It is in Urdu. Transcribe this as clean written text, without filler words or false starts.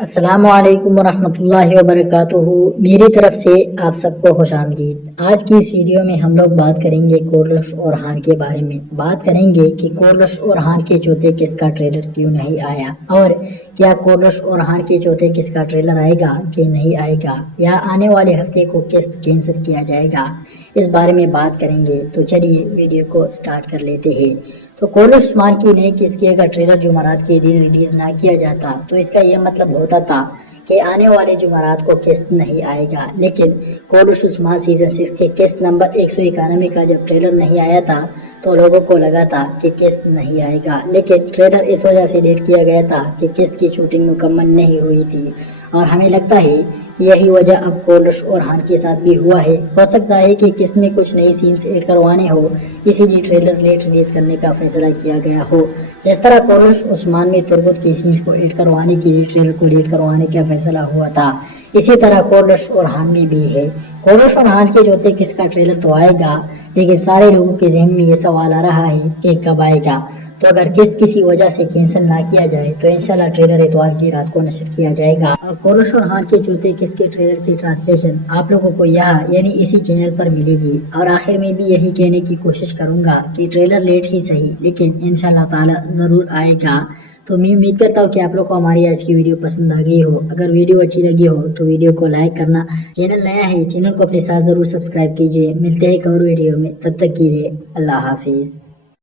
السلام علیکم ورحمۃ اللہ وبرکاتہ، میری طرف سے آپ سب کو خوش آمدید۔ آج کی اس ویڈیو میں ہم لوگ بات کریں گے کورلش اور ہان کے بارے میں۔ بات کریں گے کہ کورلش اور ہان کے چوتھے قسط کا ٹریلر کیوں نہیں آیا، اور کیا کورلش اور ہان کے چوتھے قسط کا ٹریلر آئے گا کہ نہیں آئے گا، یا آنے والے ہفتے کو قسط کینسل کیا جائے گا، اس بارے میں بات کریں گے۔ تو چلیے ویڈیو کو سٹارٹ کر لیتے ہیں۔ تو کورلش عثمان کی نئی قسط کی اگر ٹریلر جمعرات کے دن ریلیز نہ کیا جاتا تو اس کا یہ مطلب ہوتا تھا کہ آنے والے جمعرات کو قسط نہیں آئے گا، لیکن کورلش عثمان سیزن 6 کے قسط نمبر 191 کا جب ٹریلر نہیں آیا تھا تو لوگوں کو لگا تھا کہ قسط نہیں آئے گا، لیکن ٹریلر اس وجہ سے لیٹ کیا گیا تھا کہ قسط کی شوٹنگ مکمل نہیں ہوئی تھی، اور ہمیں لگتا ہے یہی وجہ اب کورلش اور ہان کے ساتھ بھی ہوا ہے۔ ہو سکتا ہے کہ قسط میں کچھ نئی سینز ایڈ کروانے ہو، اسی لیے ٹریلر لیٹ ریلیز کرنے کا فیصلہ کیا گیا ہو۔ جس طرح کورلش عثمان میں تربت کی سینز کو ایڈ کروانے کے لیے ٹریلر کو لیٹ کروانے کا فیصلہ ہوا تھا، اسی طرح کورلش اور ہان میں بھی ہے۔ کورلش اور ہان کے چوتھے قسط کا ٹریلر تو آئے گا، لیکن سارے لوگوں کے ذہن میں یہ سوال آ رہا ہے کہ کب آئے گا۔ تو اگر قسط کسی وجہ سے کینسل نہ کیا جائے تو انشاءاللہ ٹریلر اتوار کی رات کو نشر کیا جائے گا، اور کورلش اور ہان کے چوتھے قسط کے ٹریلر کی ٹرانسلیشن آپ لوگوں کو یہاں یعنی اسی چینل پر ملے گی۔ اور آخر میں بھی یہی کہنے کی کوشش کروں گا کہ ٹریلر لیٹ ہی صحیح لیکن انشاءاللہ تعالی ضرور آئے گا۔ تو میں امید کرتا ہوں کہ آپ لوگ کو ہماری آج کی ویڈیو پسند آ گئی ہو۔ اگر ویڈیو اچھی لگی ہو تو ویڈیو کو لائک کرنا، چینل نیا ہے چینل کو اپنے ساتھ ضرور سبسکرائب کیجیے۔ ملتے ہیں ایک اور ویڈیو میں، تب تک کے لیے اللہ حافظ۔